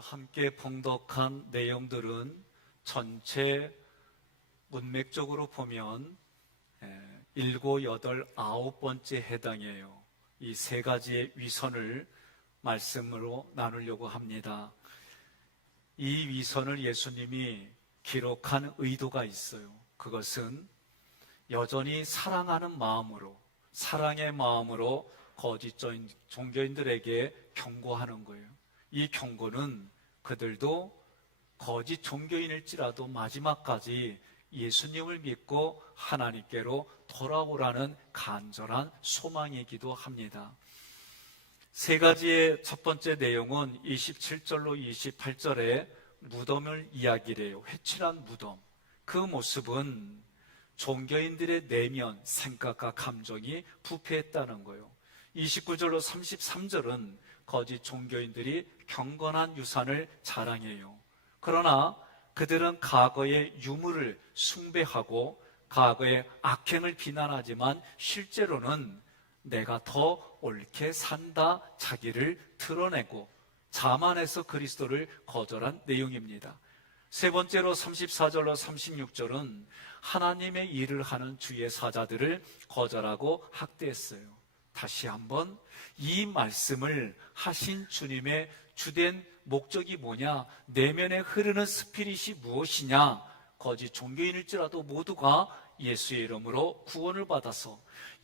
오늘 함께 봉독한 내용들은 전체 문맥적으로 보면 7, 8, 9번째 해당이에요. 이 세 가지의 위선을 말씀으로 나누려고 합니다. 이 위선을 예수님이 기록한 의도가 있어요. 그것은 여전히 사랑하는 마음으로, 사랑의 마음으로 거짓 종교인들에게 경고하는 거예요. 이 경고는 그들도 거짓 종교인일지라도 마지막까지 예수님을 믿고 하나님께로 돌아오라는 간절한 소망이기도 합니다. 세 가지의 첫 번째 내용은 27절로 28절에 무덤을 이야기를 해요. 회칠한 무덤. 그 모습은 종교인들의 내면, 생각과 감정이 부패했다는 거예요. 29절로 33절은 거짓 종교인들이 경건한 유산을 자랑해요. 그러나 그들은 과거의 유물을 숭배하고 과거의 악행을 비난하지만 실제로는 내가 더 옳게 산다 자기를 드러내고 자만해서 그리스도를 거절한 내용입니다. 세 번째로 34절로 36절은 하나님의 일을 하는 주의 사자들을 거절하고 학대했어요. 다시 한번 이 말씀을 하신 주님의 주된 목적이 뭐냐? 내면에 흐르는 스피릿이 무엇이냐? 거짓 종교인일지라도 모두가 예수의 이름으로 구원을 받아서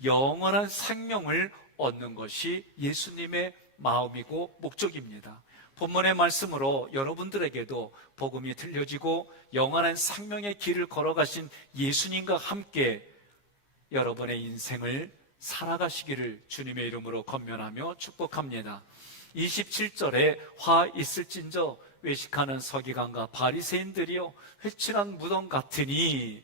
영원한 생명을 얻는 것이 예수님의 마음이고 목적입니다. 본문의 말씀으로 여러분들에게도 복음이 들려지고 영원한 생명의 길을 걸어가신 예수님과 함께 여러분의 인생을 살아가시기를 주님의 이름으로 권면하며 축복합니다. 27절에 화 있을진저 외식하는 서기관과 바리새인들이요 회칠한 무덤 같으니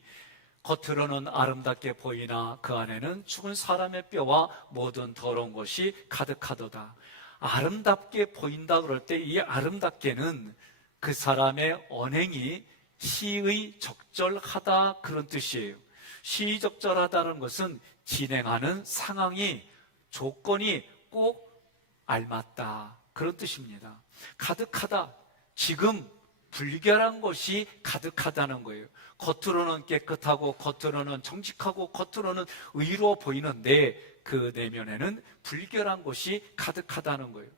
겉으로는 아름답게 보이나 그 안에는 죽은 사람의 뼈와 모든 더러운 것이 가득하도다. 아름답게 보인다 그럴 때 이 아름답게는 그 사람의 언행이 시의 적절하다 그런 뜻이에요. 시의적절하다는 것은 진행하는 상황이 조건이 꼭 알맞다 그런 뜻입니다. 가득하다, 지금 불결한 것이 가득하다는 거예요. 겉으로는 깨끗하고 겉으로는 정직하고 겉으로는 의로워 보이는데 그 내면에는 불결한 것이 가득하다는 거예요.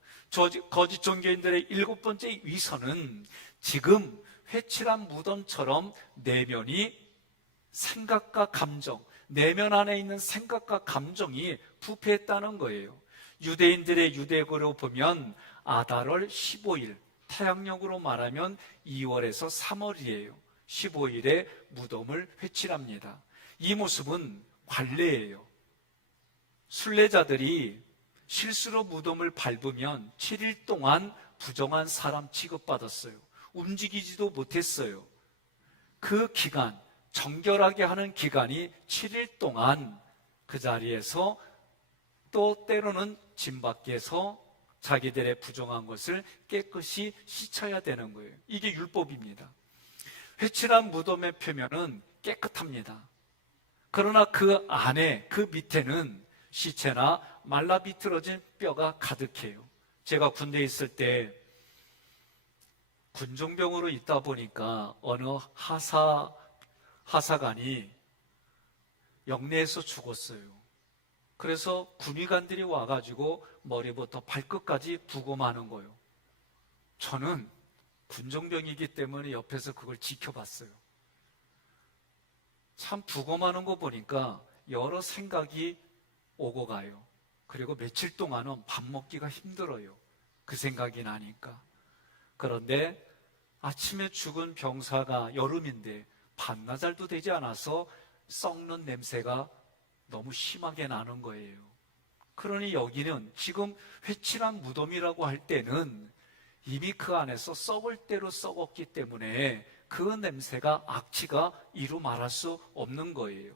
거짓 종교인들의 7번째 위선은 지금 회칠한 무덤처럼 내면이 생각과 감정, 내면 안에 있는 생각과 감정이 부패했다는 거예요. 유대인들의 유대교로 보면 아달월 15일, 태양력으로 말하면 2월에서 3월이에요. 15일에 무덤을 회칠합니다. 이 모습은 관례예요. 순례자들이 실수로 무덤을 밟으면 7일 동안 부정한 사람 취급받았어요. 움직이지도 못했어요. 그 기간, 정결하게 하는 기간이 7일 동안 그 자리에서 또 때로는 진 밖에서 자기들의 부정한 것을 깨끗이 씻어야 되는 거예요. 이게 율법입니다. 회칠한 무덤의 표면은 깨끗합니다. 그러나 그 안에, 그 밑에는 시체나 말라 비틀어진 뼈가 가득해요. 제가 군대에 있을 때 군종병으로 있다 보니까 어느 하사관이 영내에서 죽었어요. 그래서 구미관들이 와가지고 머리부터 발끝까지 부검하는 거예요. 저는 군종병이기 때문에 옆에서 그걸 지켜봤어요. 참 부검하는 거 보니까 여러 생각이 오고 가요. 그리고 며칠 동안은 밥 먹기가 힘들어요. 그 생각이 나니까. 그런데 아침에 죽은 병사가 여름인데 반나절도 되지 않아서 썩는 냄새가 너무 심하게 나는 거예요. 그러니 여기는 지금 회칠한 무덤이라고 할 때는 이미 그 안에서 썩을 대로 썩었기 때문에 그 냄새가 악취가 이루 말할 수 없는 거예요.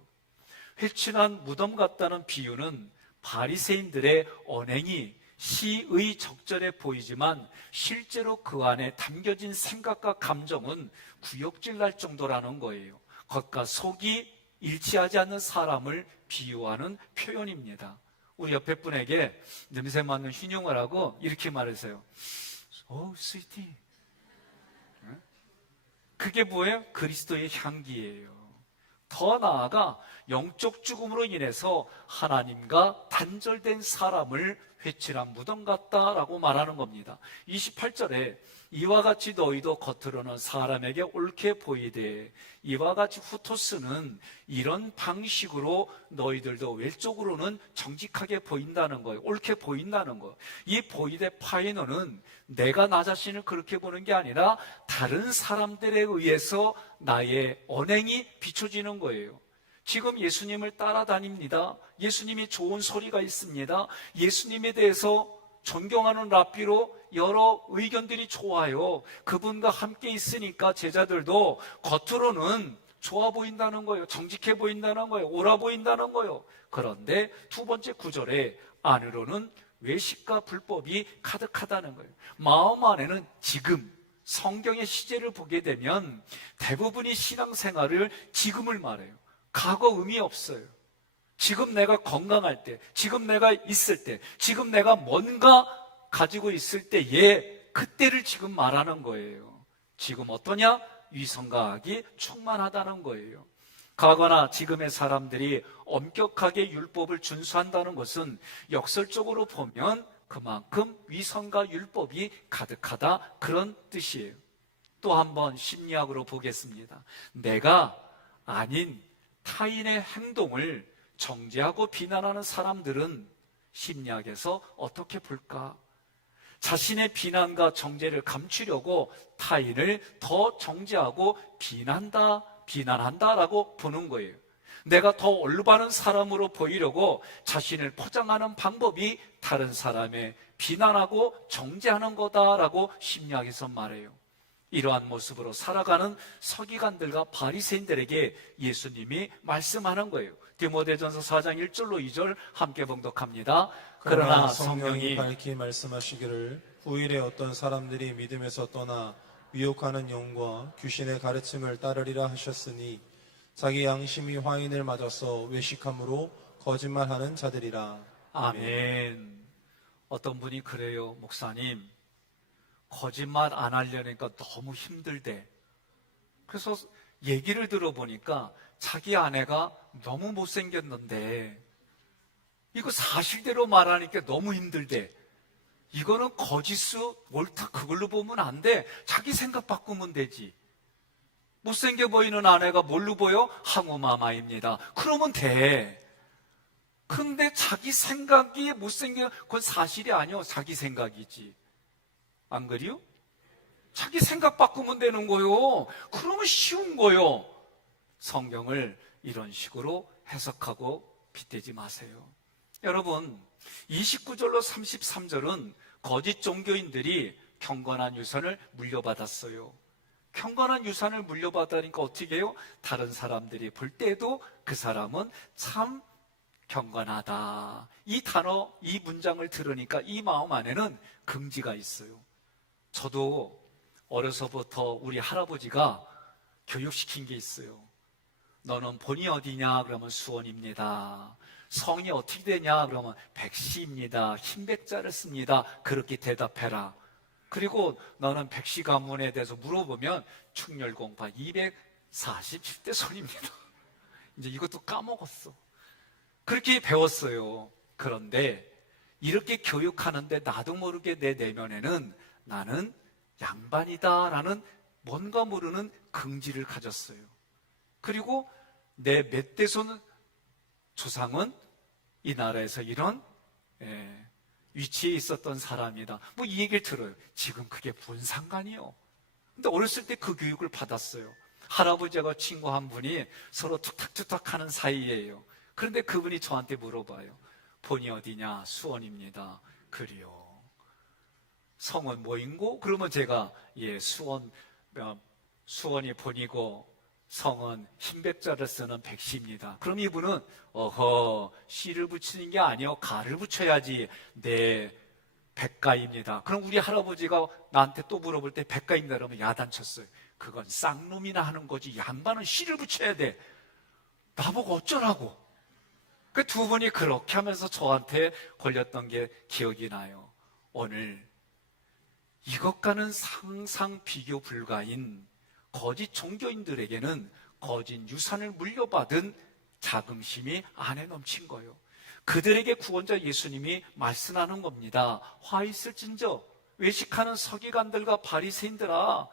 회칠한 무덤 같다는 비유는 바리새인들의 언행이 시의 적절해 보이지만 실제로 그 안에 담겨진 생각과 감정은 구역질 날 정도라는 거예요. 겉과 속이 일치하지 않는 사람을 비유하는 표현입니다. 우리 옆에 분에게 냄새 맡는 휘뇽을 하고 이렇게 말하세요. 오, 스위티, 그게 뭐예요? 그리스도의 향기예요. 더 나아가 영적 죽음으로 인해서 하나님과 단절된 사람을 회칠한 무덤 같다라고 말하는 겁니다. 28절에 이와 같이 너희도 겉으로는 사람에게 옳게 보이되 이와 같이 후토스는 이런 방식으로 너희들도 외적으로는 정직하게 보인다는 거예요. 옳게 보인다는 거예요. 이 보이데 파이너는 내가 나 자신을 그렇게 보는 게 아니라 다른 사람들에 의해서 나의 언행이 비춰지는 거예요. 지금 예수님을 따라다닙니다. 예수님이 좋은 소리가 있습니다. 예수님에 대해서 존경하는 랍비로 여러 의견들이 좋아요. 그분과 함께 있으니까 제자들도 겉으로는 좋아 보인다는 거예요. 정직해 보인다는 거예요. 옳아 보인다는 거예요. 그런데 두 번째 구절에 안으로는 외식과 불법이 가득하다는 거예요. 마음 안에는 지금 성경의 시제를 보게 되면 대부분이 신앙생활을 지금을 말해요. 과거 의미 없어요. 지금 내가 건강할 때, 지금 내가 있을 때, 지금 내가 뭔가 가지고 있을 때에 그때를 지금 말하는 거예요. 지금 어떠냐? 위선과 악이 충만하다는 거예요. 과거나 지금의 사람들이 엄격하게 율법을 준수한다는 것은 역설적으로 보면 그만큼 위선과 율법이 가득하다, 그런 뜻이에요. 또 한번 심리학으로 보겠습니다. 내가 아닌 타인의 행동을 정죄하고 비난하는 사람들은 심리학에서 어떻게 볼까? 자신의 비난과 정죄를 감추려고 타인을 더 정죄하고 비난한다라고 보는 거예요. 내가 더 올바른 사람으로 보이려고 자신을 포장하는 방법이 다른 사람의 비난하고 정죄하는 거다라고 심리학에서 말해요. 이러한 모습으로 살아가는 서기관들과 바리새인들에게 예수님이 말씀하는 거예요. 디모데전서 4장 1절로 2절 함께 봉독합니다. 그러나 성령이 밝히 말씀하시기를 후일에 어떤 사람들이 믿음에서 떠나 미혹하는 영과 귀신의 가르침을 따르리라 하셨으니 자기 양심이 화인을 맞아서 외식함으로 거짓말하는 자들이라. 아멘. 어떤 분이 그래요. 목사님, 거짓말 안 하려니까 너무 힘들대. 그래서 얘기를 들어보니까 자기 아내가 너무 못생겼는데 이거 사실대로 말하니까 너무 힘들대. 이거는 거짓수 옳다 그걸로 보면 안 돼. 자기 생각 바꾸면 되지. 못생겨 보이는 아내가 뭘로 보여? 항우마마입니다. 그러면 돼. 근데 자기 생각이 못생겨, 그건 사실이 아니요. 자기 생각이지. 안 그래요? 자기 생각 바꾸면 되는 거요. 그러면 쉬운 거요. 성경을 이런 식으로 해석하고 빗대지 마세요. 여러분, 29절로 33절은 거짓 종교인들이 경건한 유산을 물려받았어요. 경건한 유산을 물려받으니까 어떻게 해요? 다른 사람들이 볼 때도 그 사람은 참 경건하다. 이 단어, 이 문장을 들으니까 이 마음 안에는 긍지가 있어요. 저도 어려서부터 우리 할아버지가 교육시킨 게 있어요. 너는 본이 어디냐? 그러면 수원입니다. 성이 어떻게 되냐? 그러면 백시입니다. 흰백자를 씁니다. 그렇게 대답해라. 그리고 너는 백시 가문에 대해서 물어보면 충렬공파 247대 손입니다. 이제 이것도 까먹었어. 그렇게 배웠어요. 그런데 이렇게 교육하는데 나도 모르게 내 내면에는 나는 양반이다라는 뭔가 모르는 긍지를 가졌어요. 그리고 내 멧대손 조상은 이 나라에서 이런 위치에 있었던 사람이다. 뭐 이 얘기를 들어요. 지금 그게 뭔 상관이요? 근데 어렸을 때 그 교육을 받았어요. 할아버지하고 친구 한 분이 서로 툭탁툭탁 하는 사이예요. 그런데 그분이 저한테 물어봐요. 본이 어디냐? 수원입니다. 그래요. 성은 뭐인고? 그러면 제가 수원이 본이고 성은 흰백자를 쓰는 백시입니다. 그럼 이분은 씨를 붙이는 게 아니요 가를 붙여야지. 네, 백가입니다. 그럼 우리 할아버지가 나한테 또 물어볼 때 백가입니다 그러면 야단쳤어요. 그건 쌍놈이나 하는 거지 양반은 씨를 붙여야 돼. 나보고 어쩌라고. 그 두 분이 그렇게 하면서 저한테 걸렸던 게 기억이 나요. 오늘 이것과는 상상 비교 불가인 거짓 종교인들에게는 거짓 유산을 물려받은 자긍심이 안에 넘친 거예요. 그들에게 구원자 예수님이 말씀하는 겁니다. 화 있을진저 외식하는 서기관들과 바리새인들아,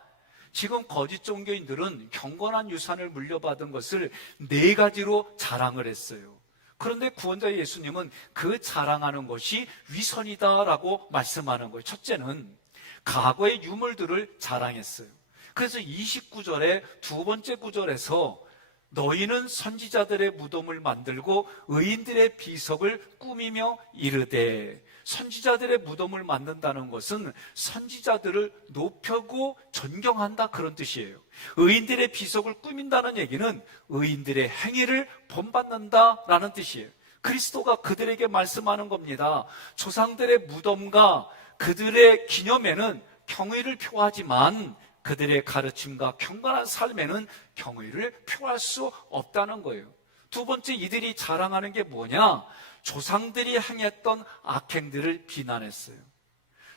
지금 거짓 종교인들은 경건한 유산을 물려받은 것을 4가지로 자랑을 했어요. 그런데 구원자 예수님은 그 자랑하는 것이 위선이다라고 말씀하는 거예요. 첫째는 과거의 유물들을 자랑했어요. 그래서 29절의 두 번째 구절에서 너희는 선지자들의 무덤을 만들고 의인들의 비석을 꾸미며 이르되, 선지자들의 무덤을 만든다는 것은 선지자들을 높이고 존경한다, 그런 뜻이에요. 의인들의 비석을 꾸민다는 얘기는 의인들의 행위를 본받는다라는 뜻이에요. 그리스도가 그들에게 말씀하는 겁니다. 조상들의 무덤과 그들의 기념에는 경의를 표하지만 그들의 가르침과 경건한 삶에는 경의를 표할 수 없다는 거예요. 두 번째, 이들이 자랑하는 게 뭐냐? 조상들이 행했던 악행들을 비난했어요.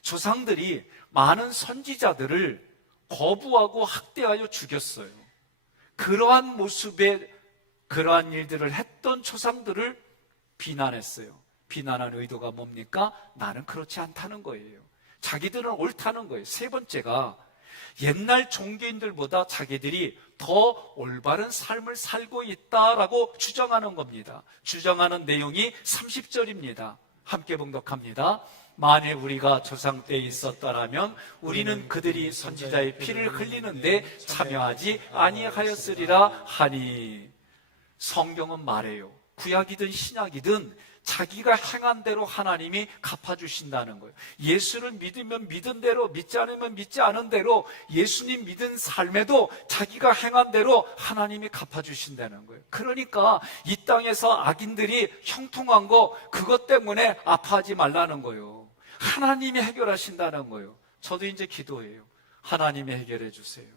조상들이 많은 선지자들을 거부하고 학대하여 죽였어요. 그러한 모습에 그러한 일들을 했던 조상들을 비난했어요. 비난한 의도가 뭡니까? 나는 그렇지 않다는 거예요. 자기들은 옳다는 거예요. 세 번째가 옛날 종교인들보다 자기들이 더 올바른 삶을 살고 있다라고 주장하는 겁니다. 주장하는 내용이 30절입니다. 함께 봉독합니다. 만일 우리가 조상 때에 있었더라면 우리는 그들이 선지자의 피를 흘리는데 참여하지 아니하였으리라 하니. 성경은 말해요. 구약이든 신약이든 자기가 행한 대로 하나님이 갚아주신다는 거예요. 예수를 믿으면 믿은 대로, 믿지 않으면 믿지 않은 대로, 예수님 믿은 삶에도 자기가 행한 대로 하나님이 갚아주신다는 거예요. 그러니까 이 땅에서 악인들이 형통한 거, 그것 때문에 아파하지 말라는 거예요. 하나님이 해결하신다는 거예요. 저도 이제 기도해요. 하나님이 해결해 주세요.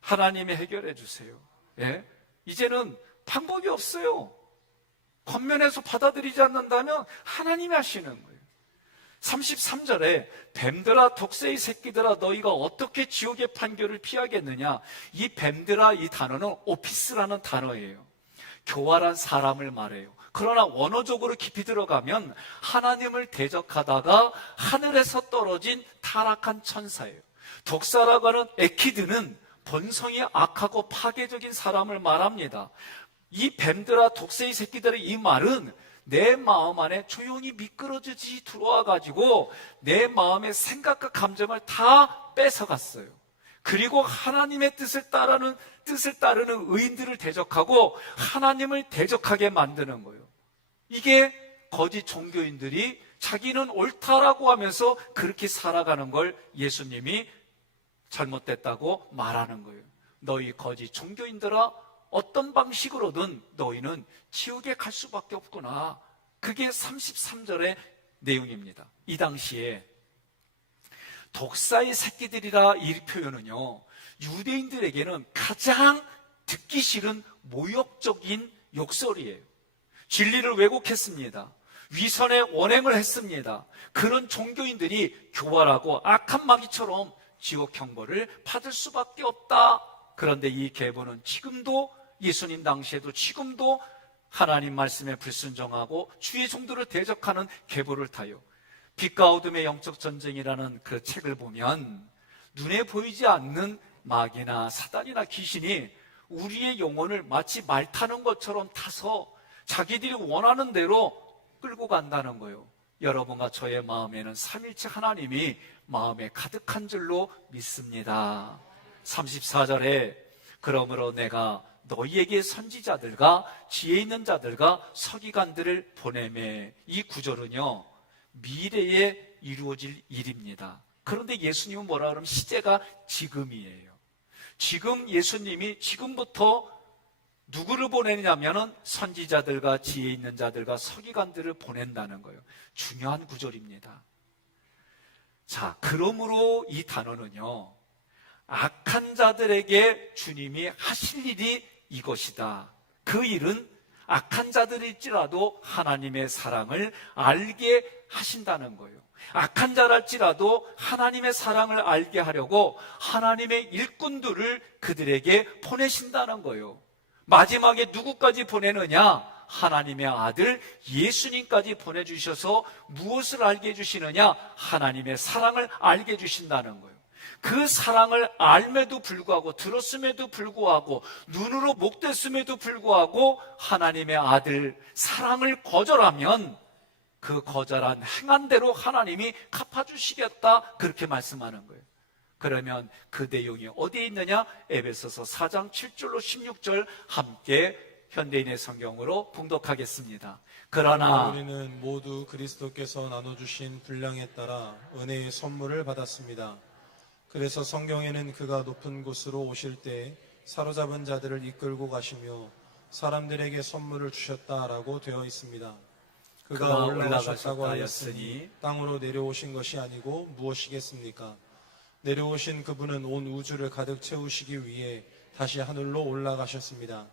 하나님이 해결해 주세요. 예? 이제는 방법이 없어요. 겉면에서 받아들이지 않는다면 하나님이 하시는 거예요. 33절에 뱀들아 독새의 새끼들아 너희가 어떻게 지옥의 판결을 피하겠느냐. 이 뱀들아, 이 단어는 오피스라는 단어예요. 교활한 사람을 말해요. 그러나 원어적으로 깊이 들어가면 하나님을 대적하다가 하늘에서 떨어진 타락한 천사예요. 독사라고 하는 에키드는 본성이 악하고 파괴적인 사람을 말합니다. 이 뱀들아 독새의 새끼들의 이 말은 내 마음 안에 조용히 미끄러지듯이 들어와가지고 내 마음의 생각과 감정을 다 뺏어갔어요. 그리고 하나님의 뜻을 따르는 의인들을 대적하고 하나님을 대적하게 만드는 거예요. 이게 거짓 종교인들이 자기는 옳다라고 하면서 그렇게 살아가는 걸 예수님이 잘못됐다고 말하는 거예요. 너희 거짓 종교인들아, 어떤 방식으로든 너희는 지옥에 갈 수밖에 없구나. 그게 33절의 내용입니다. 이 당시에 독사의 새끼들이라 이 표현은요, 유대인들에게는 가장 듣기 싫은 모욕적인 욕설이에요. 진리를 왜곡했습니다. 위선의 원행을 했습니다. 그런 종교인들이 교활하고 악한 마귀처럼 지옥 형벌을 받을 수밖에 없다. 그런데 이 계보는 지금도, 예수님 당시에도 지금도 하나님 말씀에 불순종하고 주의 종들을 대적하는 계보를 타요. 빛과 어둠의 영적 전쟁이라는 그 책을 보면 눈에 보이지 않는 마귀나 사단이나 귀신이 우리의 영혼을 마치 말 타는 것처럼 타서 자기들이 원하는 대로 끌고 간다는 거예요. 여러분과 저의 마음에는 삼일체 하나님이 마음에 가득한 줄로 믿습니다. 34절에 그러므로 내가 너희에게 선지자들과 지혜 있는 자들과 서기관들을 보내매, 이 구절은요 미래에 이루어질 일입니다. 그런데 예수님은 뭐라 그러면 시제가 지금이에요. 지금 예수님이 지금부터 누구를 보내냐면은 선지자들과 지혜 있는 자들과 서기관들을 보낸다는 거예요. 중요한 구절입니다. 자, 그러므로 이 단어는요, 악한 자들에게 주님이 하실 일이 이것이다. 그 일은 악한 자들일지라도 하나님의 사랑을 알게 하신다는 거예요. 악한 자랄지라도 하나님의 사랑을 알게 하려고 하나님의 일꾼들을 그들에게 보내신다는 거예요. 마지막에 누구까지 보내느냐? 하나님의 아들 예수님까지 보내주셔서 무엇을 알게 해주시느냐? 하나님의 사랑을 알게 해주신다는 거예요. 그 사랑을 알매도 불구하고, 들었음에도 불구하고, 눈으로 목댔음에도 불구하고 하나님의 아들 사랑을 거절하면 그 거절한 행한 대로 하나님이 갚아주시겠다, 그렇게 말씀하는 거예요. 그러면 그 내용이 어디에 있느냐? 에베소서 4장 7절로 16절 함께 현대인의 성경으로 봉독하겠습니다. 그러나 우리는 모두 그리스도께서 나눠주신 분량에 따라 은혜의 선물을 받았습니다. 그래서 성경에는 그가 높은 곳으로 오실 때 사로잡은 자들을 이끌고 가시며 사람들에게 선물을 주셨다라고 되어 있습니다. 그가 올라가셨다고 하였으니 땅으로 내려오신 것이 아니고 무엇이겠습니까? 내려오신 그분은 온 우주를 가득 채우시기 위해 다시 하늘로 올라가셨습니다.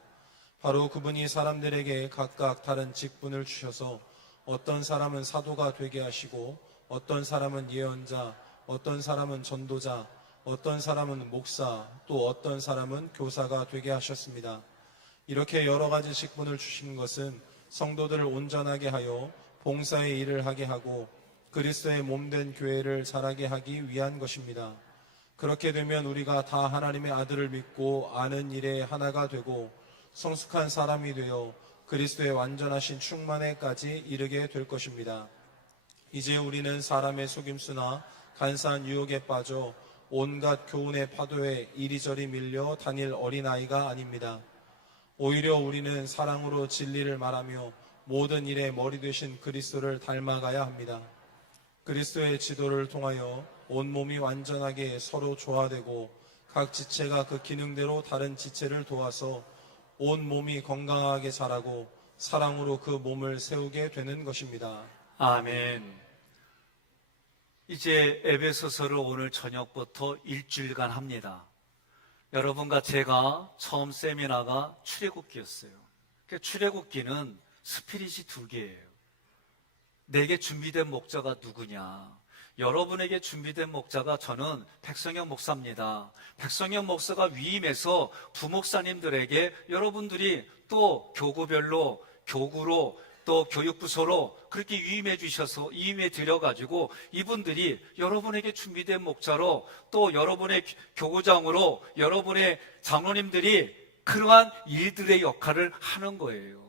바로 그분이 사람들에게 각각 다른 직분을 주셔서 어떤 사람은 사도가 되게 하시고, 어떤 사람은 예언자, 어떤 사람은 전도자, 어떤 사람은 목사, 또 어떤 사람은 교사가 되게 하셨습니다. 이렇게 여러 가지 직분을 주신 것은 성도들을 온전하게 하여 봉사의 일을 하게 하고 그리스도의 몸된 교회를 자라게 하기 위한 것입니다. 그렇게 되면 우리가 다 하나님의 아들을 믿고 아는 일에 하나가 되고 성숙한 사람이 되어 그리스도의 완전하신 충만에까지 이르게 될 것입니다. 이제 우리는 사람의 속임수나 간사한 유혹에 빠져 온갖 교훈의 파도에 이리저리 밀려 다닐 어린아이가 아닙니다. 오히려 우리는 사랑으로 진리를 말하며 모든 일의 머리 되신 그리스도를 닮아가야 합니다. 그리스도의 지도를 통하여 온몸이 완전하게 서로 조화되고 각 지체가 그 기능대로 다른 지체를 도와서 온 몸이 건강하게 자라고 사랑으로 그 몸을 세우게 되는 것입니다. 아멘. 이제 에베소서를 오늘 저녁부터 일주일간 합니다. 여러분과 제가 처음 세미나가 출애굽기였어요. 출애굽기는 스피릿이 2개예요. 내게 준비된 목자가 누구냐? 여러분에게 준비된 목자가 저는 백성영 목사입니다. 백성영 목사가 위임해서 부목사님들에게 여러분들이 또 교구별로, 교구로, 또 교육부서로 그렇게 위임해 드려가지고 이분들이 여러분에게 준비된 목자로, 또 여러분의 교구장으로 여러분의 장로님들이 그러한 일들의 역할을 하는 거예요.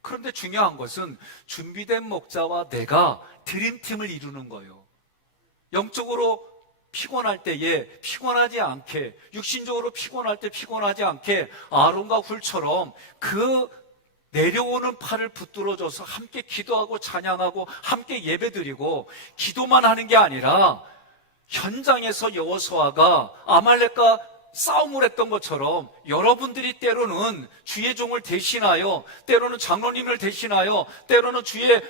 그런데 중요한 것은 준비된 목자와 내가 드림팀을 이루는 거예요. 영적으로 피곤할 때에 피곤하지 않게, 육신적으로 피곤할 때 피곤하지 않게 아론과 훌처럼 그 내려오는 팔을 붙들어줘서 함께 기도하고 찬양하고 함께 예배드리고, 기도만 하는 게 아니라 현장에서 여호수아가 아말렉과 싸움을 했던 것처럼 여러분들이 때로는 주의 종을 대신하여, 때로는 장로님을 대신하여, 때로는 주의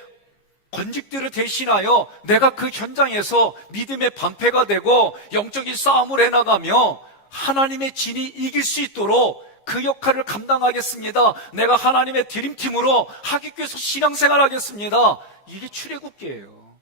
권직들을 대신하여 내가 그 현장에서 믿음의 방패가 되고 영적인 싸움을 해나가며 하나님의 진이 이길 수 있도록 그 역할을 감당하겠습니다. 내가 하나님의 드림팀으로 하기 위해서 신앙생활 하겠습니다. 이게 출애굽기예요.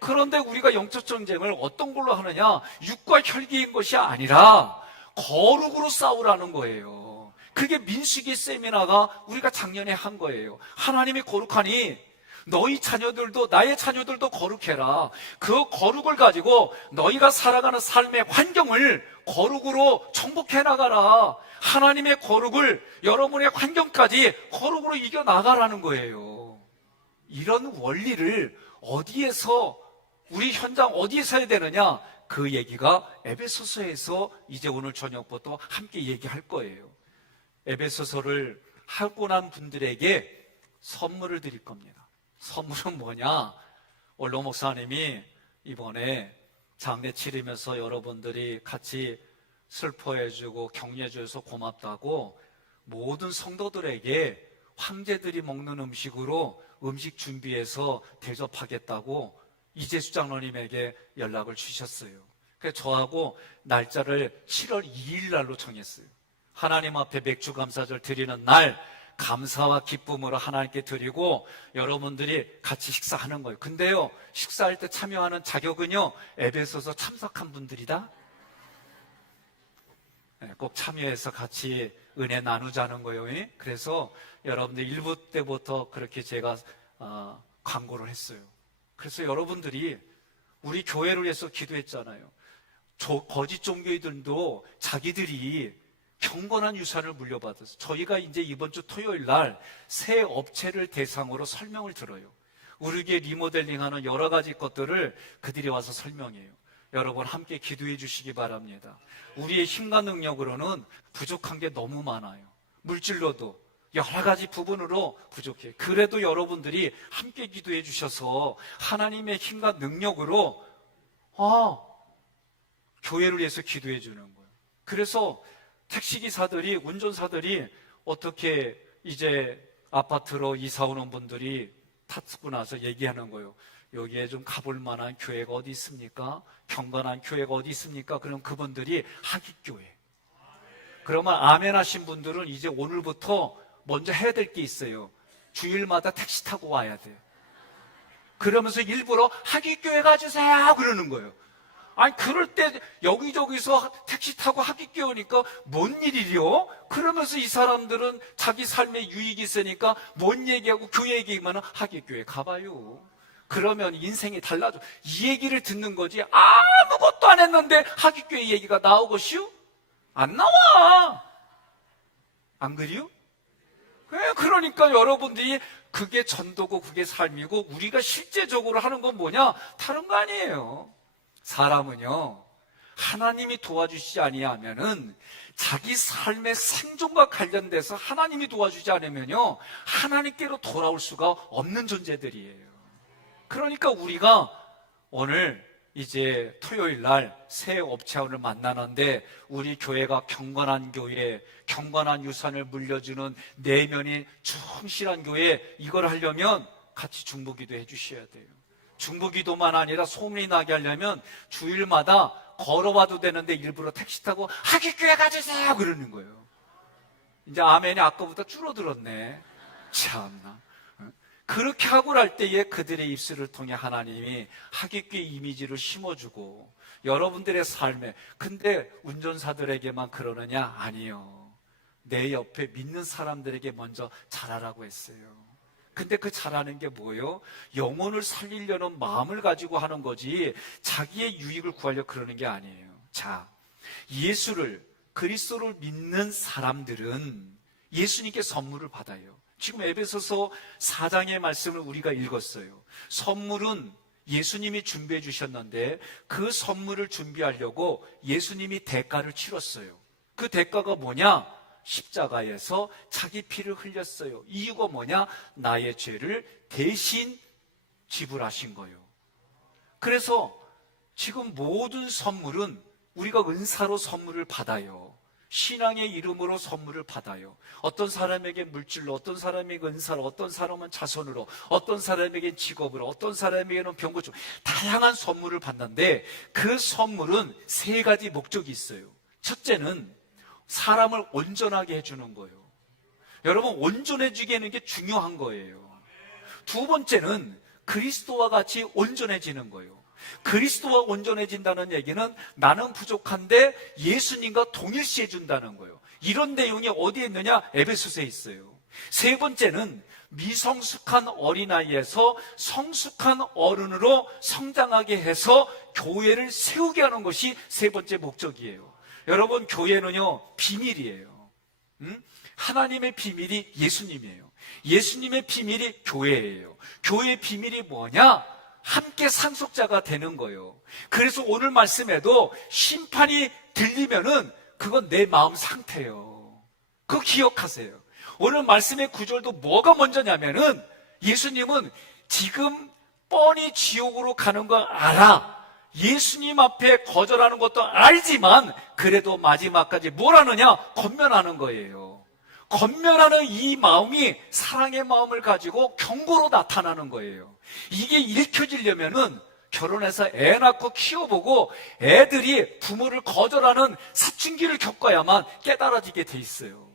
그런데 우리가 영적 전쟁을 어떤 걸로 하느냐? 육과 혈기인 것이 아니라 거룩으로 싸우라는 거예요. 그게 민수기 세미나가 우리가 작년에 한 거예요. 하나님이 거룩하니 너희 자녀들도, 나의 자녀들도 거룩해라. 그 거룩을 가지고 너희가 살아가는 삶의 환경을 거룩으로 정복해 나가라. 하나님의 거룩을 여러분의 환경까지 거룩으로 이겨나가라는 거예요. 이런 원리를 어디에서, 우리 현장 어디에서 해야 되느냐? 그 얘기가 에베소서에서 이제 오늘 저녁부터 함께 얘기할 거예요. 에베소서를 하고 난 분들에게 선물을 드릴 겁니다. 선물은 뭐냐? 원로 목사님이 이번에 장례 치르면서 여러분들이 같이 슬퍼해주고 격려해줘서 고맙다고 모든 성도들에게 황제들이 먹는 음식으로 음식 준비해서 대접하겠다고 이재수 장로님에게 연락을 주셨어요. 그래서 저하고 날짜를 7월 2일 날로 정했어요. 하나님 앞에 맥주 감사절 드리는 날, 감사와 기쁨으로 하나님께 드리고 여러분들이 같이 식사하는 거예요. 근데요, 식사할 때 참여하는 자격은요, 에베소서 참석한 분들이다. 꼭 참여해서 같이 은혜 나누자는 거예요. 그래서 여러분들 1부 때부터 그렇게 제가 광고를 했어요. 그래서 여러분들이 우리 교회를 위해서 기도했잖아요. 거짓 종교인들도 자기들이 경건한 유산을 물려받아서 저희가 이제 이번 주 토요일 날 새 업체를 대상으로 설명을 들어요. 우리에게 리모델링하는 여러 가지 것들을 그들이 와서 설명해요. 여러분 함께 기도해 주시기 바랍니다. 우리의 힘과 능력으로는 부족한 게 너무 많아요. 물질로도 여러 가지 부분으로 부족해요. 그래도 여러분들이 함께 기도해 주셔서 하나님의 힘과 능력으로 교회를 위해서 기도해 주는 거예요. 그래서 택시기사들이, 운전사들이 어떻게 이제 아파트로 이사 오는 분들이 탔고 나서 얘기하는 거예요. 여기에 좀 가볼 만한 교회가 어디 있습니까? 경건한 교회가 어디 있습니까? 그럼 그분들이 하깃교회. 그러면 아멘 하신 분들은 이제 오늘부터 먼저 해야 될 게 있어요. 주일마다 택시 타고 와야 돼요. 그러면서 일부러 하깃교회 가주세요 그러는 거예요. 아니 그럴 때 여기저기서 택시 타고 하깃교회 오니까 뭔 일이요? 그러면서 이 사람들은 자기 삶에 유익이 있으니까 뭔 얘기하고 교회 얘기만 하깃교회 가봐요. 그러면 인생이 달라져. 이 얘기를 듣는 거지 아무것도 안 했는데 하깃교회 얘기가 나오고시오? 안 나와. 안 그래요? 그러니까 여러분들이 그게 전도고 그게 삶이고 우리가 실제적으로 하는 건 뭐냐? 다른 거 아니에요. 사람은요, 하나님이 도와주시지 아니하면은 자기 삶의 생존과 관련돼서 하나님이 도와주지 않으면요, 하나님께로 돌아올 수가 없는 존재들이에요. 그러니까 우리가 오늘 이제 토요일 날 새 업체원을 만나는데 우리 교회가 경건한 교회, 경건한 유산을 물려주는 내면이 충실한 교회, 이걸 하려면 같이 중보기도 해주셔야 돼요. 중보기도만 아니라 소문이 나게 하려면 주일마다 걸어와도 되는데 일부러 택시 타고 하깃교회 가주세요 그러는 거예요. 이제 아멘이 아까보다 줄어들었네. 참나. 그렇게 하고 날 때에 그들의 입술을 통해 하나님이 하깃교회 이미지를 심어주고 여러분들의 삶에, 근데 운전사들에게만 그러느냐? 아니요. 내 옆에 믿는 사람들에게 먼저 잘하라고 했어요. 근데 그 잘하는 게 뭐예요? 영혼을 살리려는 마음을 가지고 하는 거지 자기의 유익을 구하려고 그러는 게 아니에요. 자, 예수를, 그리스도를 믿는 사람들은 예수님께 선물을 받아요. 지금 에베소서 4장의 말씀을 우리가 읽었어요. 선물은 예수님이 준비해 주셨는데 그 선물을 준비하려고 예수님이 대가를 치렀어요. 그 대가가 뭐냐? 십자가에서 자기 피를 흘렸어요. 이유가 뭐냐? 나의 죄를 대신 지불하신 거예요. 그래서 지금 모든 선물은 우리가 은사로 선물을 받아요. 신앙의 이름으로 선물을 받아요. 어떤 사람에게 물질로, 어떤 사람에게 은사로, 어떤 사람은 자손으로, 어떤 사람에게 직업으로, 어떤 사람에게는 병고로, 다양한 선물을 받는데 그 선물은 세 가지 목적이 있어요. 첫째는 사람을 온전하게 해주는 거예요. 여러분, 온전해지게 하는 게 중요한 거예요. 두 번째는 그리스도와 같이 온전해지는 거예요. 그리스도와 온전해진다는 얘기는 나는 부족한데 예수님과 동일시해 준다는 거예요. 이런 내용이 어디에 있느냐? 에베소서에 있어요. 세 번째는 미성숙한 어린아이에서 성숙한 어른으로 성장하게 해서 교회를 세우게 하는 것이 세 번째 목적이에요. 여러분, 교회는요 비밀이에요. 하나님의 비밀이 예수님이에요. 예수님의 비밀이 교회예요. 교회의 비밀이 뭐냐? 함께 상속자가 되는 거예요. 그래서 오늘 말씀에도 심판이 들리면은 그건 내 마음 상태예요. 그거 기억하세요. 오늘 말씀의 구절도 뭐가 먼저냐면은 예수님은 지금 뻔히 지옥으로 가는 거 알아. 예수님 앞에 거절하는 것도 알지만 그래도 마지막까지 뭘 하느냐? 권면하는 거예요. 권면하는 이 마음이 사랑의 마음을 가지고 경고로 나타나는 거예요. 이게 읽혀지려면은 결혼해서 애 낳고 키워보고 애들이 부모를 거절하는 사춘기를 겪어야만 깨달아지게 돼 있어요.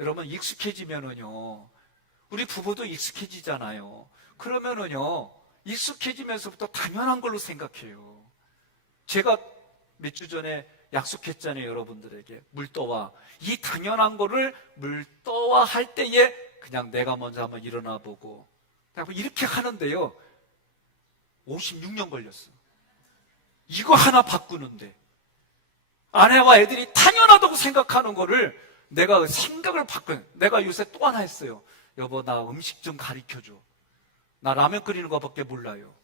여러분 익숙해지면은요, 우리 부부도 익숙해지잖아요. 그러면은요, 익숙해지면서부터 당연한 걸로 생각해요. 제가 몇 주 전에 약속했잖아요, 여러분들에게. 물떠와. 이 당연한 거를 물떠와 할 때에 그냥 내가 먼저 한번 일어나 보고 이렇게 하는데요, 56년 걸렸어. 이거 하나 바꾸는데 아내와 애들이 당연하다고 생각하는 거를 내가 생각을 바꿔요. 내가 요새 또 하나 했어요. 여보, 나 음식 좀 가르쳐줘. 나 라면 끓이는 거밖에 몰라요.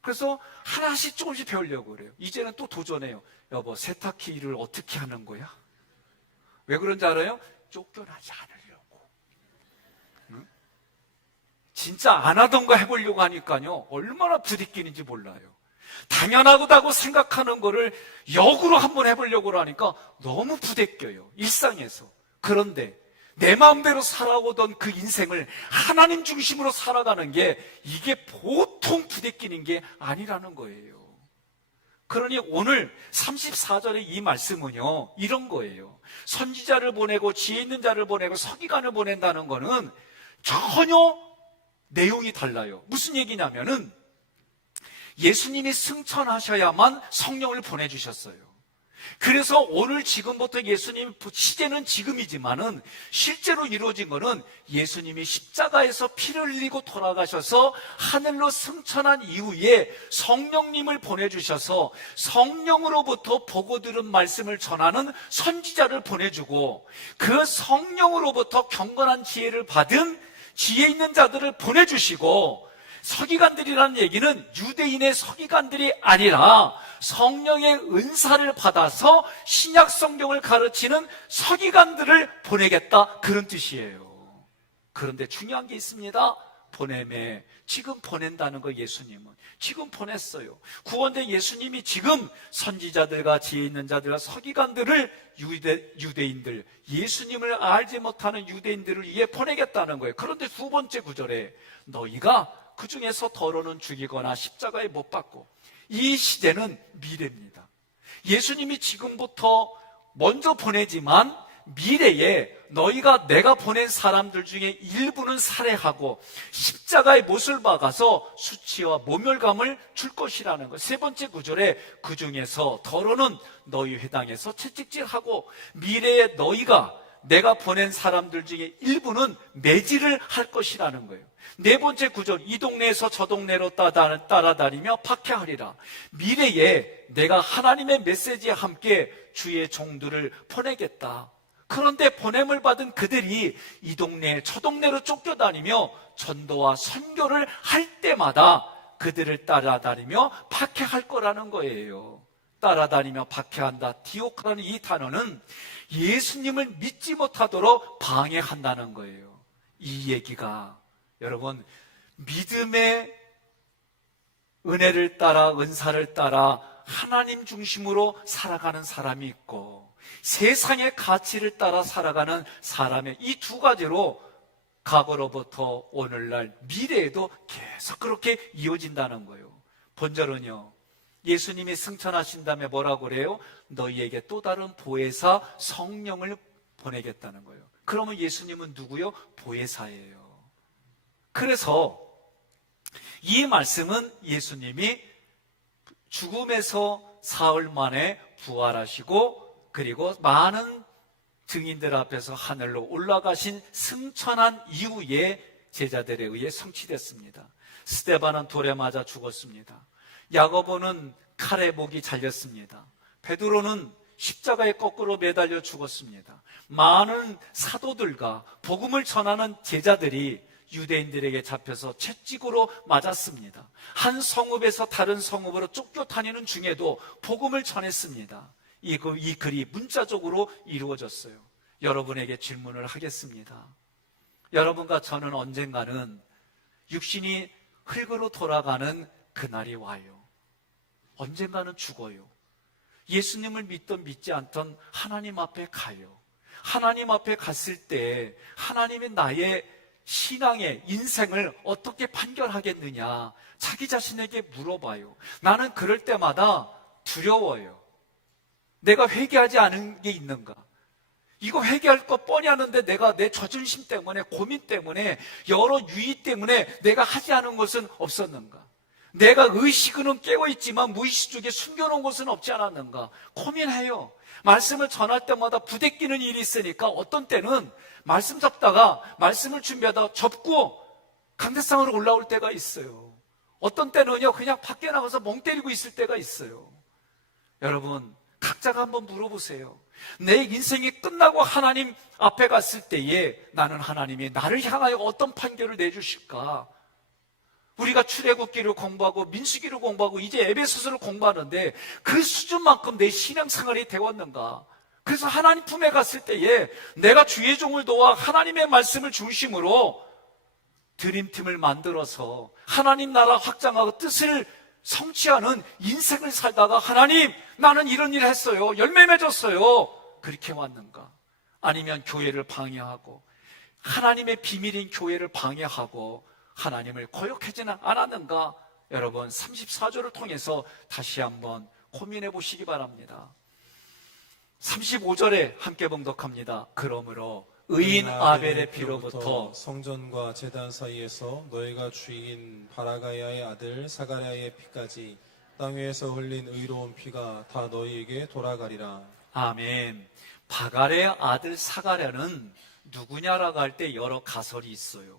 그래서 하나씩 조금씩 배우려고 그래요. 이제는 또 도전해요. 여보, 세탁기를 어떻게 하는 거야? 왜 그런지 알아요? 쫓겨나지 않으려고. 응? 진짜 안 하던 거 해보려고 하니까요, 얼마나 부딪히는지 몰라요. 당연하다고 생각하는 거를 역으로 한번 해보려고 하니까 너무 부대껴요, 일상에서. 그런데 내 마음대로 살아오던 그 인생을 하나님 중심으로 살아가는 게 이게 보통 부대끼는 게 아니라는 거예요. 그러니 오늘 34절의 이 말씀은요, 이런 거예요. 선지자를 보내고 지혜 있는 자를 보내고 서기관을 보낸다는 거는 전혀 내용이 달라요. 무슨 얘기냐면은 예수님이 승천하셔야만 성령을 보내주셨어요. 그래서 오늘 지금부터 예수님, 시제는 지금이지만은 실제로 이루어진 거는 예수님이 십자가에서 피를 흘리고 돌아가셔서 하늘로 승천한 이후에 성령님을 보내주셔서 성령으로부터 보고 들은 말씀을 전하는 선지자를 보내주고, 그 성령으로부터 경건한 지혜를 받은 지혜 있는 자들을 보내주시고, 서기관들이라는 얘기는 유대인의 서기관들이 아니라 성령의 은사를 받아서 신약 성경을 가르치는 서기관들을 보내겠다, 그런 뜻이에요. 그런데 중요한 게 있습니다. 보냄에 지금 보낸다는 거, 예수님은 지금 보냈어요. 구원된 예수님이 지금 선지자들과 지혜 있는 자들과 서기관들을 유대인들, 예수님을 알지 못하는 유대인들을 위해 보내겠다는 거예요. 그런데 두 번째 구절에 너희가 그 중에서 더러는 죽이거나 십자가에 못 박고, 이 시대는 미래입니다. 예수님이 지금부터 먼저 보내지만 미래에 너희가 내가 보낸 사람들 중에 일부는 살해하고 십자가에 못을 박아서 수치와 모멸감을 줄 것이라는 것. 세 번째 구절에 그 중에서 더러는 너희 회당에서 채찍질하고 미래에 너희가 내가 보낸 사람들 중에 일부는 매질을 할 것이라는 거예요. 네 번째 구절, 이 동네에서 저 동네로 따라다니며 박해하리라. 미래에 내가 하나님의 메시지와 함께 주의 종들을 보내겠다. 그런데 보냄을 받은 그들이 이 동네 저 동네로 쫓겨다니며 전도와 선교를 할 때마다 그들을 따라다니며 박해할 거라는 거예요. 따라다니며 박해한다. 디오크라는 이 단어는 예수님을 믿지 못하도록 방해한다는 거예요. 이 얘기가 여러분, 믿음의 은혜를 따라, 은사를 따라 하나님 중심으로 살아가는 사람이 있고 세상의 가치를 따라 살아가는 사람의 이 두 가지로 과거로부터 오늘날 미래에도 계속 그렇게 이어진다는 거예요. 본절은요, 예수님이 승천하신 다음에 뭐라고 그래요? 너희에게 또 다른 보혜사 성령을 보내겠다는 거예요. 그러면 예수님은 누구요? 보혜사예요. 그래서 이 말씀은 예수님이 죽음에서 사흘 만에 부활하시고 그리고 많은 증인들 앞에서 하늘로 올라가신 승천한 이후에 제자들에 의해 성취됐습니다. 스데반은 돌에 맞아 죽었습니다. 야고보는 칼에 목이 잘렸습니다. 베드로는 십자가에 거꾸로 매달려 죽었습니다. 많은 사도들과 복음을 전하는 제자들이 유대인들에게 잡혀서 채찍으로 맞았습니다. 한 성읍에서 다른 성읍으로 쫓겨 다니는 중에도 복음을 전했습니다. 이 글이 문자적으로 이루어졌어요. 여러분에게 질문을 하겠습니다. 여러분과 저는 언젠가는 육신이 흙으로 돌아가는 그날이 와요. 언젠가는 죽어요. 예수님을 믿던 믿지 않던 하나님 앞에 가요. 하나님 앞에 갔을 때 하나님이 나의 신앙의 인생을 어떻게 판결하겠느냐, 자기 자신에게 물어봐요. 나는 그럴 때마다 두려워요. 내가 회개하지 않은 게 있는가? 이거 회개할 거 뻔히 하는데 내가 내 자존심 때문에, 고민 때문에, 여러 유의 때문에 내가 하지 않은 것은 없었는가? 내가 의식은 깨어있지만 무의식 속에 숨겨놓은 것은 없지 않았는가? 고민해요. 말씀을 전할 때마다 부대끼는 일이 있으니까 어떤 때는 말씀 잡다가, 말씀을 준비하다가 접고 강대상으로 올라올 때가 있어요. 어떤 때는요, 그냥 밖에 나가서 멍 때리고 있을 때가 있어요. 여러분, 각자가 한번 물어보세요. 내 인생이 끝나고 하나님 앞에 갔을 때에 나는 하나님이 나를 향하여 어떤 판결을 내주실까? 우리가 출애굽기를 공부하고 민수기를 공부하고 이제 에베소서를 공부하는데 그 수준만큼 내 신앙생활이 되었는가? 그래서 하나님 품에 갔을 때에 내가 주의 종을 도와 하나님의 말씀을 중심으로 드림팀을 만들어서 하나님 나라 확장하고 뜻을 성취하는 인생을 살다가 하나님, 나는 이런 일을 했어요. 열매 맺었어요. 그렇게 왔는가? 아니면 교회를 방해하고 하나님의 비밀인 교회를 방해하고 하나님을 거역하지는 않았는가? 여러분, 34절을 통해서 다시 한번 고민해 보시기 바랍니다. 35절에 함께 봉독합니다. 그러므로 의인 아벨의 피로부터 성전과 제단 사이에서 너희가 죽인 바라가야의 아들 사가랴의 피까지 땅 위에서 흘린 의로운 피가 다 너희에게 돌아가리라. 아멘. 바갈의 아들 사가랴는 누구냐라고 할 때 여러 가설이 있어요.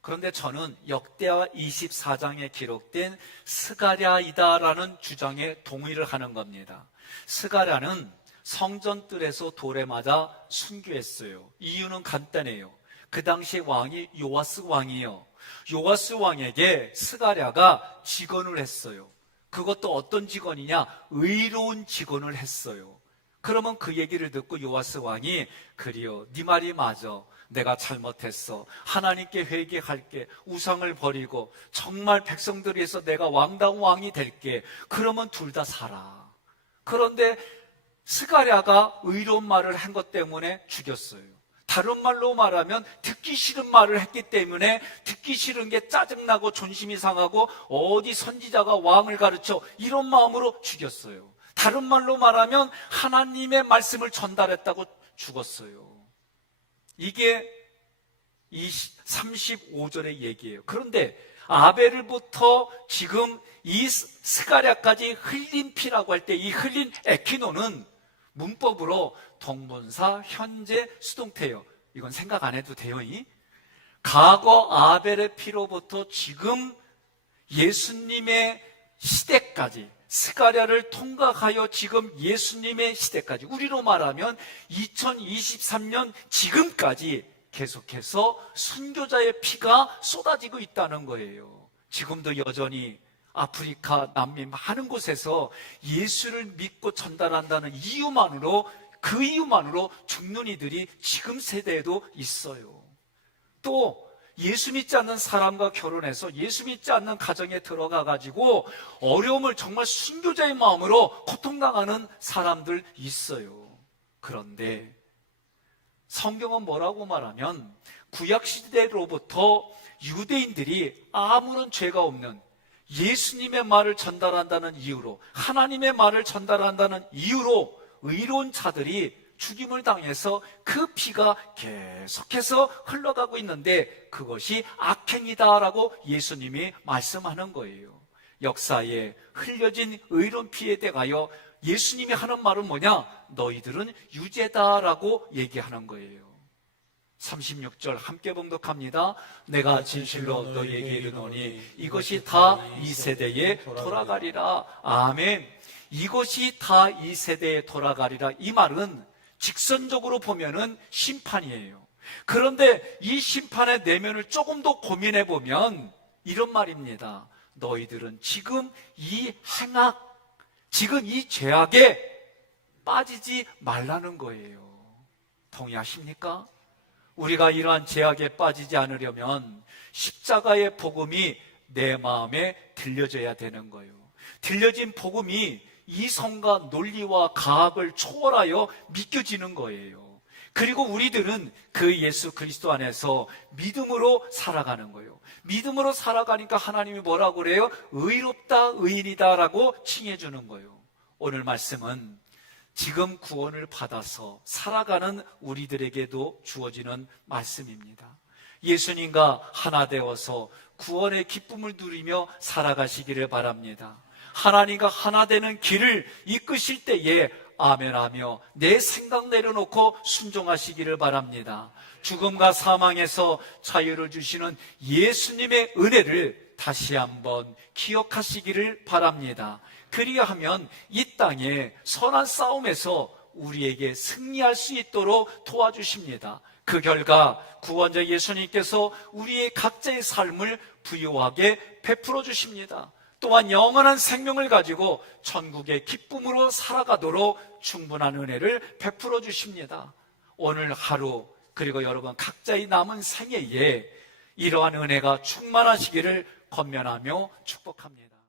그런데 저는 역대하 24장에 기록된 스가랴이다라는 주장에 동의를 하는 겁니다. 스가랴는 성전 뜰에서 돌에 맞아 순교했어요. 이유는 간단해요. 그 당시 왕이 요아스 왕이에요. 요아스 왕에게 스가랴가 직언을 했어요. 그것도 어떤 직언이냐? 의로운 직언을 했어요. 그러면 그 얘기를 듣고 요아스 왕이, 그리요, 네 말이 맞아. 내가 잘못했어. 하나님께 회개할게. 우상을 버리고 정말 백성들 위해서 내가 왕다운 왕이 될게. 그러면 둘 다 살아. 그런데 스가랴가 의로운 말을 한 것 때문에 죽였어요. 다른 말로 말하면 듣기 싫은 말을 했기 때문에 듣기 싫은 게 짜증나고 존심이 상하고 어디 선지자가 왕을 가르쳐 이런 마음으로 죽였어요. 다른 말로 말하면 하나님의 말씀을 전달했다고 죽었어요. 이게 이 35절의 얘기예요. 그런데 아벨을부터 지금 이 스가랴까지 흘린 피라고 할 때 이 흘린 에키노는 문법으로 동문사, 현재, 수동태예요. 이건 생각 안 해도 돼요. 과거 아벨의 피로부터 지금 예수님의 시대까지, 스가랴를 통과하여 지금 예수님의 시대까지, 우리로 말하면 2023년 지금까지 계속해서 순교자의 피가 쏟아지고 있다는 거예요. 지금도 여전히 아프리카, 남미 많은 곳에서 예수를 믿고 전달한다는 이유만으로, 그 이유만으로 죽는 이들이 지금 세대에도 있어요. 또 예수 믿지 않는 사람과 결혼해서 예수 믿지 않는 가정에 들어가 가지고 어려움을 정말 순교자의 마음으로 고통당하는 사람들 있어요. 그런데 성경은 뭐라고 말하면 구약시대로부터 유대인들이 아무런 죄가 없는 예수님의 말을 전달한다는 이유로, 하나님의 말을 전달한다는 이유로 의로운 자들이 죽임을 당해서 그 피가 계속해서 흘러가고 있는데 그것이 악행이다라고 예수님이 말씀하는 거예요. 역사에 흘려진 의로운 피에 대하여 예수님이 하는 말은 뭐냐? 너희들은 유죄다라고 얘기하는 거예요. 36절 함께 봉독합니다. 내가 진실로 너희에게 이르노니 이것이 다 이 세대에 돌아가리라. 아멘. 이것이 다 이 세대에 돌아가리라. 이 말은 직선적으로 보면은 심판이에요. 그런데 이 심판의 내면을 조금 더 고민해 보면 이런 말입니다. 너희들은 지금 이 행악, 지금 이 죄악에 빠지지 말라는 거예요. 동의하십니까? 우리가 이러한 죄악에 빠지지 않으려면 십자가의 복음이 내 마음에 들려져야 되는 거예요. 들려진 복음이 이성과 논리와 과학을 초월하여 믿겨지는 거예요. 그리고 우리들은 그 예수 그리스도 안에서 믿음으로 살아가는 거예요. 믿음으로 살아가니까 하나님이 뭐라고 그래요? 의롭다, 의인이다 라고 칭해 주는 거예요. 오늘 말씀은 지금 구원을 받아서 살아가는 우리들에게도 주어지는 말씀입니다. 예수님과 하나 되어서 구원의 기쁨을 누리며 살아가시기를 바랍니다. 하나님과 하나 되는 길을 이끄실 때에 아멘하며 내 생각 내려놓고 순종하시기를 바랍니다. 죽음과 사망에서 자유를 주시는 예수님의 은혜를 다시 한번 기억하시기를 바랍니다. 그리하면 이 땅에 선한 싸움에서 우리에게 승리할 수 있도록 도와주십니다. 그 결과 구원자 예수님께서 우리의 각자의 삶을 부유하게 베풀어 주십니다. 또한 영원한 생명을 가지고 천국의 기쁨으로 살아가도록 충분한 은혜를 베풀어 주십니다. 오늘 하루 그리고 여러분 각자의 남은 생애에 이러한 은혜가 충만하시기를 권면하며 축복합니다.